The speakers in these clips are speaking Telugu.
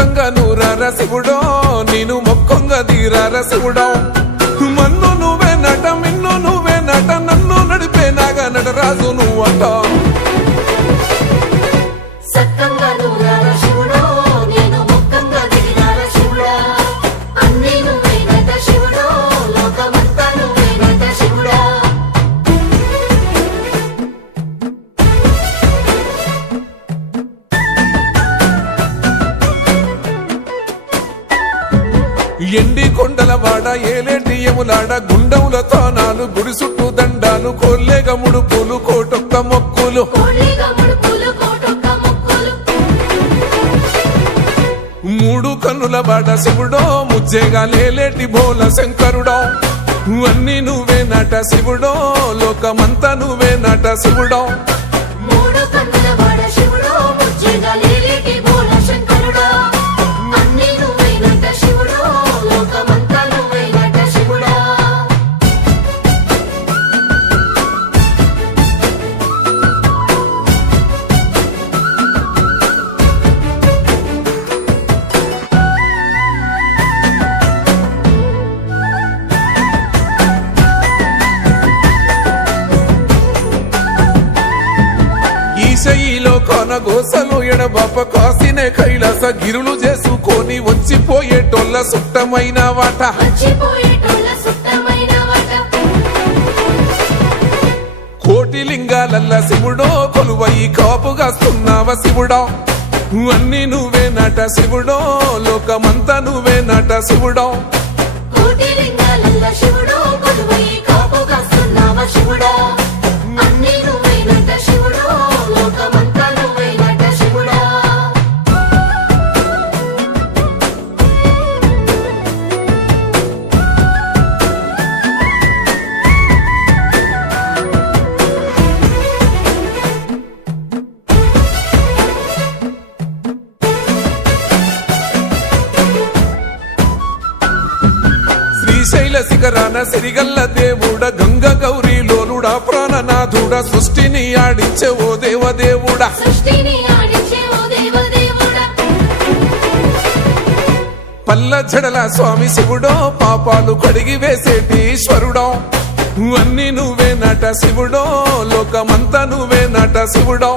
సక్కంగా నూరార శివుడో నేను మొక్కంగా దీరార శివుడో మన్ను నువ్వే నట మిన్ను నువ్వే నట నన్ను నడిపే నాగా నటరాజు నువ్వట ఎండి కొండల వాడ ఏలేటి యములాడ గుండముల తానాలు గుడి చుట్టూ దండాలు కోల్లేగ ముడుపులు కోటొక్క మొక్కులు మూడు కన్నుల వాడ శివుడో ముజ్జేగా లేలేటి భోల శంకరుడో అన్ని నువ్వే నట శివుడో లోకమంతా నువ్వే నట శివుడో ఈశయిలో కొన గోసలు ఎడబాప కాసినే కైలాస గిరులు చేసుకొని వచ్చిపోయేటోళ్ళ సుట్టమైన వాట కోటి లింగాలల్ల శివుడో కొలువయి కాపుగాస్తున్నావ శివుడో అన్ని నువ్వే నట శివుడో లోకమంతా నువ్వే నట శివుడో శ్రీశైల శిఖరాన సిరిగల్ల దేవుడ గంగ గౌరీ లోలుడా ప్రాణనాథుడ సృష్టిని ఆడించే ఓ దేవదేవుడా పల్ల జడల స్వామి శివుడో పాపాలు కడిగి వేసేటి ఈశ్వరుడో అన్ని నువ్వే నట శివుడో లోకమంతా నువ్వే నట శివుడో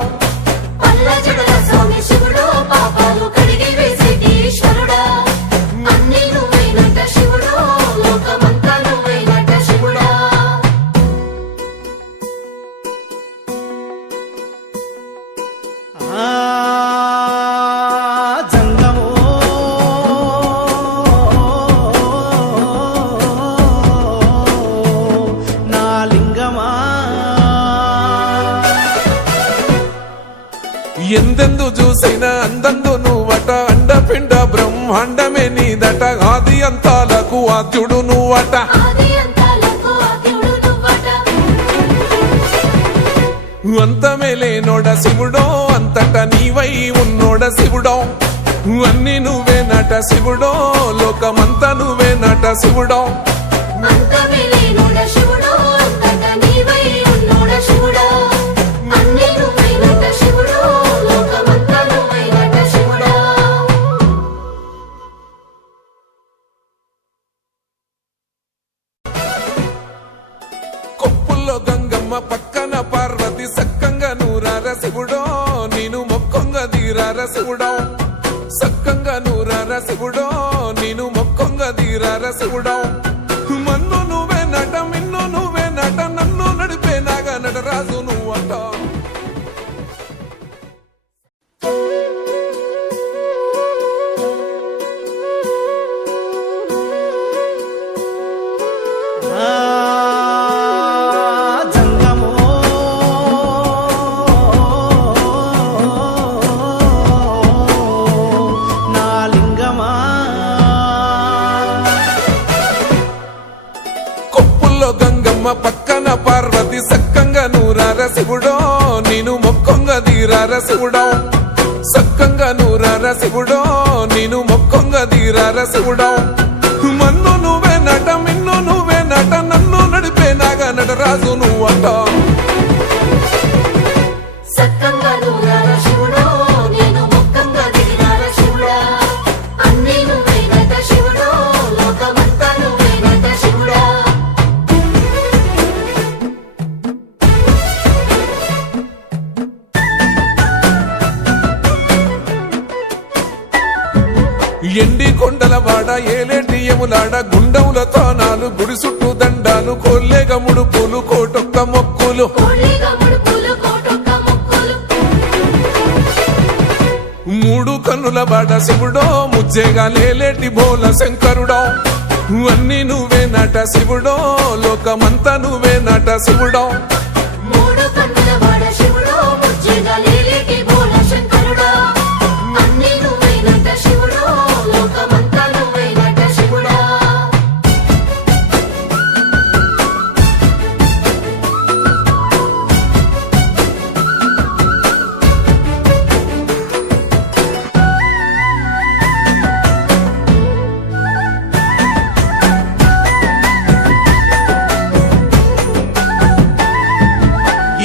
ఎందెందు చూసైనా అందందు నువ్వట అండపిండ బ్రహ్మాండమే నీదట ఆది అంతాలకు ఆద్యుడు నువ్వట అంతమే లేనోడ శివుడో అంతట నీవై ఉన్నోడ శివుడో అన్ని నువ్వే నట శివుడో లోకమంతా నువ్వే నట శివుడో కొప్పుల్లో గంగమ్మ పక్కన పార్వతి సక్కంగా నూరార శివుడో నేను మొక్కంగా దీరార శివుడో సక్కంగా నూరార శివుడో నేను మొక్కంగా దీరార శివుడో మన్ను నువ్వే నట మిన్ను నువ్వే నట నన్ను నడిపే నాగా నటరాజు నువ్వట పక్కన పార్వతి సక్కంగా నూరార శివుడో నేను మొక్కంగా దీరార శివుడో సక్కంగా నూరార శివుడో నేను మొక్కంగా దీరార శివుడో మన్ను నువ్వే నట మిన్ను నువ్వే నట నన్ను నడిపే నాగా నటరాజు నువ్వట ఎండి కొండల వాడ ఏలేటి యములాడ గుండముల తానాలు గుడి చుట్టూ దండాలు కోల్లేగ ముడుపులు కోటొక్క మొక్కులు మూడు కన్నుల బాడ శివుడో ముజ్జేగా లేలేటి బోల శంకరుడో అన్ని నువ్వే నట శివుడో లోకమంతా నువ్వే నట శివుడో మూడు కన్నుల వాడ శివుడో ముజ్జేగా లేలేటి బోల శంకరుడో అన్ని నువ్వే నట శివుడో లోకమంతా నువ్వే నట శివుడో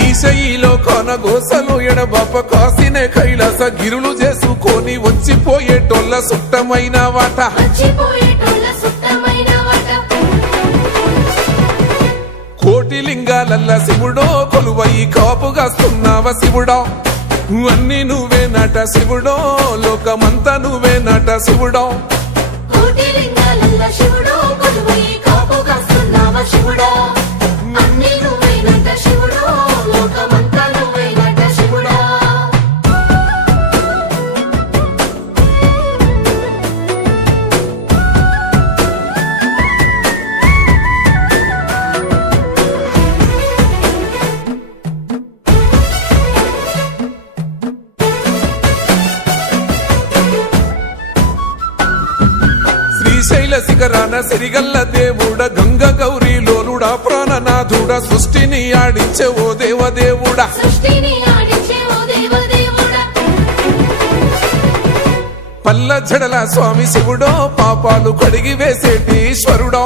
ఈశయిలో కొన గోసలు ఎడబాప కాసినే కైలాస గిరులు చేసుకొని వచ్చిపోయేటోళ్ళ సుట్టమైన వాట వచ్చిపోయేటోళ్ళ సుత్తమైన వాట కోటి లింగాలల్ల శివుడో కొలువయి కాపుగాస్తున్నావ శివుడో అన్ని నువ్వే నట శివుడో లోకమంతా నువ్వే నట శివుడో కోటి లింగాలల్ల శివుడో కొలువై కాపుగాస్తున్నావ శివుడో అన్ని నువ్వే నట శివుడో లోకమంతా నువ్వే నట శివుడో శ్రీశైల శిఖరాన సిరిగల్ల దేవుడ గంగ గౌరీ లోలుడా ప్రాణనాథుడ సృష్టిని ఆడించే ఓ దేవదేవుడా సృష్టిని ఆడించే ఓ దేవదేవుడా పల్ల జడల స్వామి శివుడో పాపాలు కడిగి వేసేటి ఈశ్వరుడో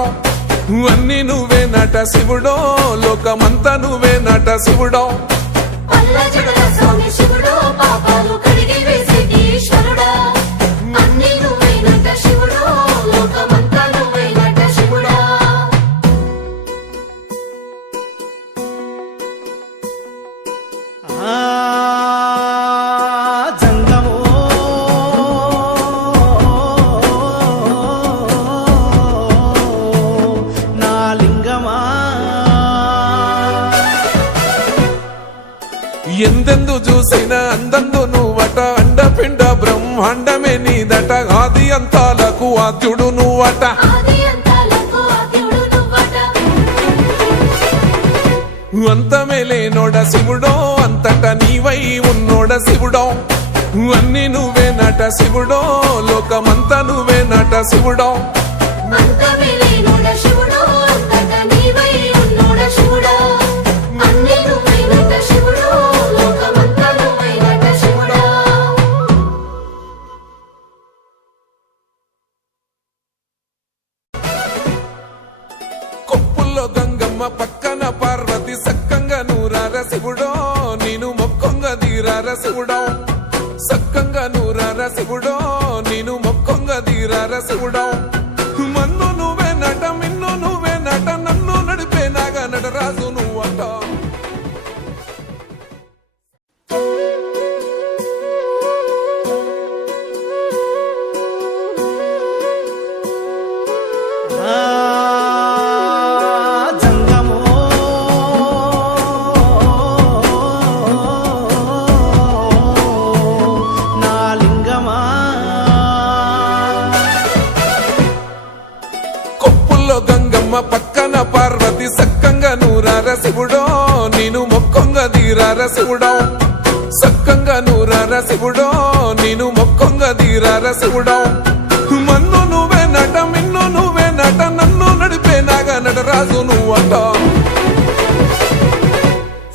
అన్ని నువ్వే నట శివుడో లోకమంతా నువ్వే నట శివుడో పల్ల జడల స్వామి శివుడో పాపాలు కడిగి వేసేటి ఈశ్వరుడా అన్ని నువ్వే నట శివుడో లోకమంతా నువ్వే నట శివుడా జంగమో నా లింగమా ఎందెందు చూసైనా అందందు నువ్వట అండపిండ బ్రహ్మాండమే నీదట ఆది అంతాలకు ఆద్యుడు నువ్వట ఆది అంతాలకు ఆద్యుడు నువ్వట అంతమే లేనోడ శివుడో అంతట నీవై ఉన్నోడ శివుడో అన్ని నువ్వే నట శివుడో లోకమంతా నువ్వే నట శివుడో అంతమే లేనోడ శివుడో అంతట నీవై ఉన్నోడ శివుడో అన్ని నువ్వే నట శివుడో లోకమంతా నువ్వే నట శివుడో కొప్పుల్లో గంగమ్మ పక్కన పార్వతి సక్కంగా నూరార శివుడో నేను మొక్కొంగ దీరార శివుడో సక్కంగా నూరార శివుడో నేను మొక్కొంగ దీరార శివుడో మన్ను నువ్వే నట మిన్ను నువ్వే నట నన్ను నడిపే నాగ నటరాజు నువ్వట జంగమో నా లింగమా కొప్పుల్లో గంగమ్మ పక్కన పార్వతి సక్కంగా నూరార శివుడో నేను మొక్కొంగ దీరార శివుడో సక్కంగా నూరార శివుడో నేను మొక్కొంగ దీరార శివుడో మన్ను నువ్వే నట మిన్ను నువ్వే నట నన్ను నడిపే నాగ నటరాజు నువ్వట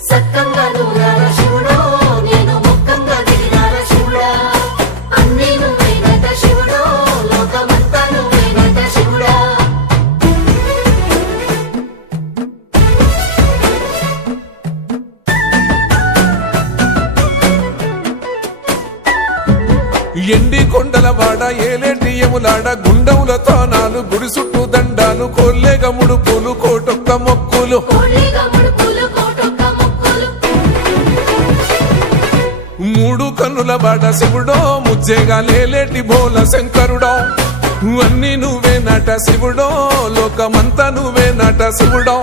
సక్కంగా నూరార శివుడో నేను మొక్కంగా దిగినార శివుడా అన్ని నువ్వే నట శివుడో లోకమంతా నువ్వే నట శివుడా ఎండి కొండల వాడ ఏలేటి యములాడ గుండముల తానాలు గుడి చుట్టూ దండాలు కోల్లేగ ముడుపులు కోటొక్క మొక్కులు కోళ్ళిగా ముడుపులు కోటొక్క మొక్కులు మూడు కన్నుల బాట శివుడో ముజ్జేగా లేలేటి బోల శంకరుడో అన్ని నువ్వే నట శివుడో లోకమంతా నువ్వే నట శివుడో